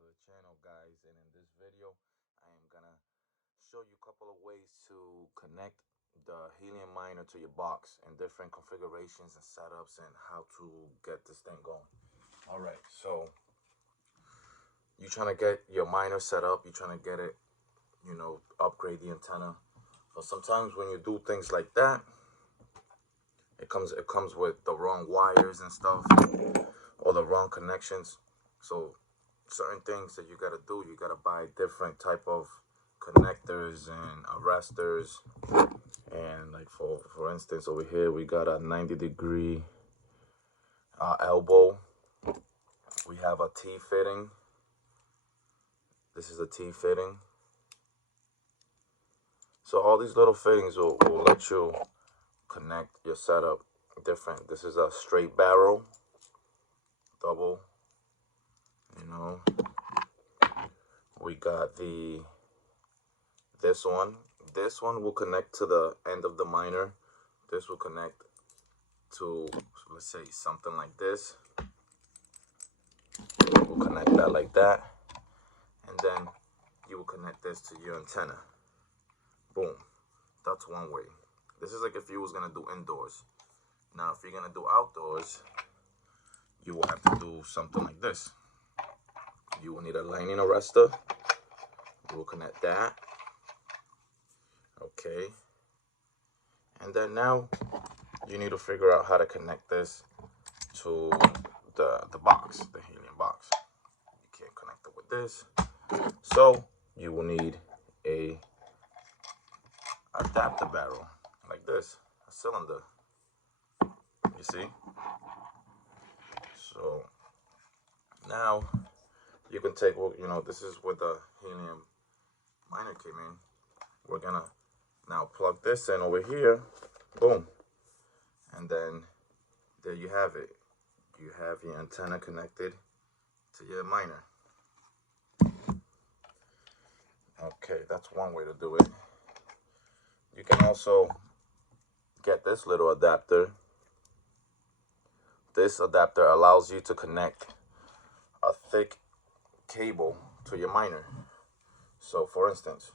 to the channel, guys, and in this video I am gonna show you a couple of ways to connect the Helium miner to your box and different configurations and setups and how to get this thing going. All right, so you're trying to get your miner set up, you're trying to get it, upgrade the antenna. But sometimes when you do things like that, it comes with the wrong wires and stuff, or the wrong connections. So certain things that you gotta do, you gotta buy different type of connectors and arrestors. And like for instance, over here we got a 90-degree elbow. We have a T fitting. This is a T fitting. So all these little fittings will let you connect your setup different. This is a straight barrel, double, We got this one. This one will connect to the end of the miner. This will connect to, let's say, something like this. We'll connect that like that. And then you will connect this to your antenna. Boom. That's one way. This is like if you was going to do indoors. Now, if you're going to do outdoors, you will have to do something like this. You will need a lining arrestor. You will connect that. Okay. And then now you need to figure out how to connect this to the box, the Helium box. You can't connect it with this. So you will need a adapter barrel like this, a cylinder. You see? So now you can take, this is where the Helium miner came in. We're gonna now plug this in over here. Boom. And then there you have it. You have your antenna connected to your miner. Okay, that's one way to do it. You can also get this little adapter. This adapter allows you to connect a thick cable to your miner. So for instance,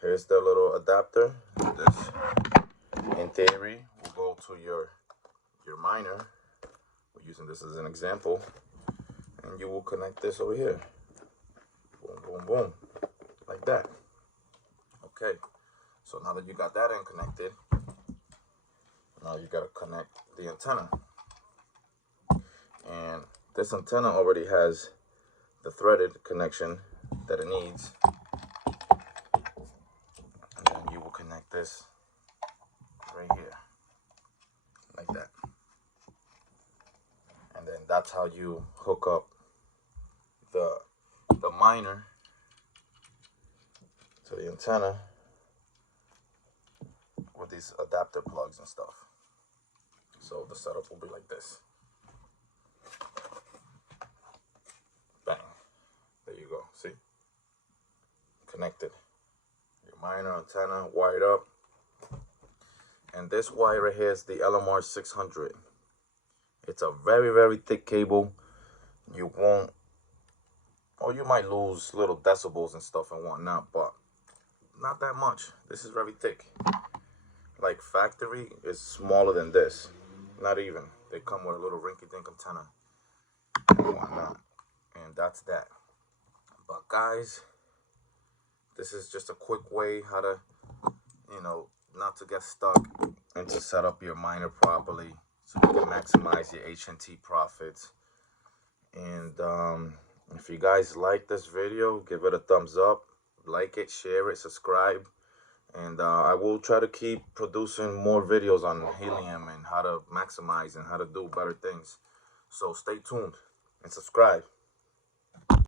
here's the little adapter. This, in theory, will go to your miner. We're using this as an example. And you will connect this over here. Boom, boom, boom. Like that. Okay. So now that you got that end connected, now you gotta connect the antenna. And this antenna already has the threaded connection that it needs. And then you will connect this right here, like that. And then that's how you hook up the miner to the antenna with these adapter plugs and stuff. So the setup will be like this. Bang. There you go. See? Connected. Your miner, antenna, wired up. And this wire right here is the LMR 600. It's a very, very thick cable. You won't, or you might lose little decibels and stuff and whatnot, but not that much. This is very thick. Like factory is smaller than this. Not even. They come with a little rinky-dink antenna and whatnot. And that's that. But guys, this is just a quick way how to, not to get stuck and to set up your miner properly so you can maximize your HNT profits. And if you guys like this video, give it a thumbs up, like it, share it, subscribe. And I will try to keep producing more videos on Helium and how to maximize and how to do better things. So stay tuned and subscribe.